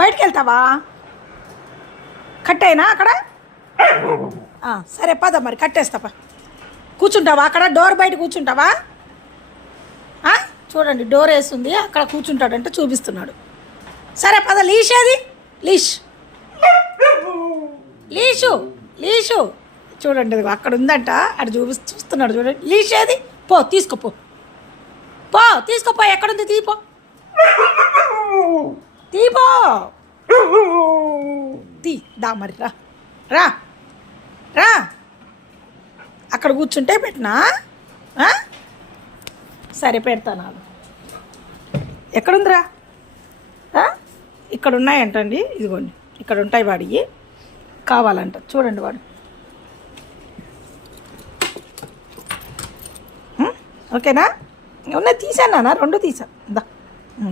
బయటికి వెళ్తావా? కట్టేనా అక్కడ? సరే పద మరి కట్టేస్తాపా. కూర్చుంటావా అక్కడ? డోర్ బయట కూర్చుంటావా? చూడండి డోర్ వేస్తుంది, అక్కడ కూర్చుంటాడంటే చూపిస్తున్నాడు. సరే పద. లీషేది? లీష్ లీషు లీషు చూడండి అక్కడ ఉందంట, అటు చూస్తున్నాడు చూడండి. లీషేది? పో తీసుకోపో, పో తీసుకోపో. ఎక్కడుంది? తీపో తీపో తీ. దా మరి రా రా రా. అక్కడ కూర్చుంటే పెట్టినా? సరే పెడతాను. ఎక్కడుందిరా? ఇక్కడ ఉన్నాయంటండి, ఇదిగోండి ఇక్కడ ఉంటాయి వాడివి. కావాలంట చూడండి వాడు. ఓకేనా? ఉన్నాయి తీసానా? 2 తీసా. దా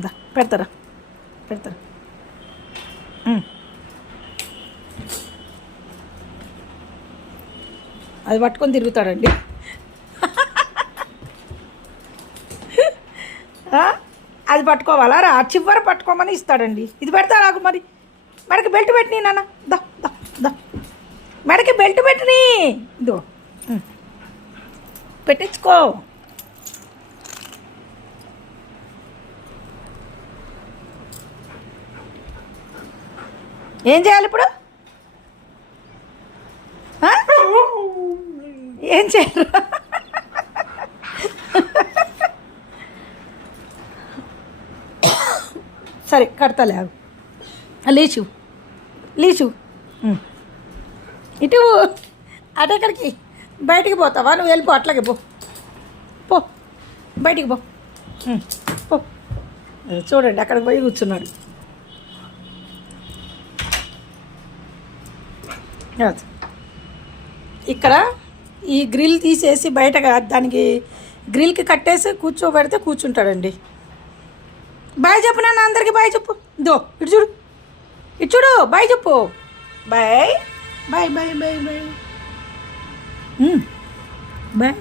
దా పెడతారా పెడతారా. అది పట్టుకొని తిరుగుతాడండి. అది పట్టుకోవాలా? రా చివర పట్టుకోమని ఇస్తాడండి. ఇది పెడతా నాకు మరి. మెడకి బెల్ట్ పెట్టినీ నాన్న. దా దా దా మెడకి బెల్ట్ పెట్టినీ. ఇదో పెట్టించుకో. ఏం చేయాలి ఇప్పుడు? ఏం చేయరు? సరే కడతలే. లీచు లీచు ఇటు అటెక్కడికి? బయటికి పోతావా? నువ్వు వెళ్ళిపో, అట్లాగే పో పో, బయటికి పో పో. చూడండి అక్కడికి పోయి కూర్చున్నాడు. ఇక్కడ ఈ గ్రిల్ తీసేసి బయటగా దానికి గ్రిల్కి కట్టేసి కూర్చోబెడితే కూర్చుంటాడండి. బాయ్ చెప్పు నాన్న, అందరికి బాయ్ చెప్పు. దో ఇటు చూడు, ఇటు చూడు, బాయ్ చెప్పు. Bye bye bye bye bye bye.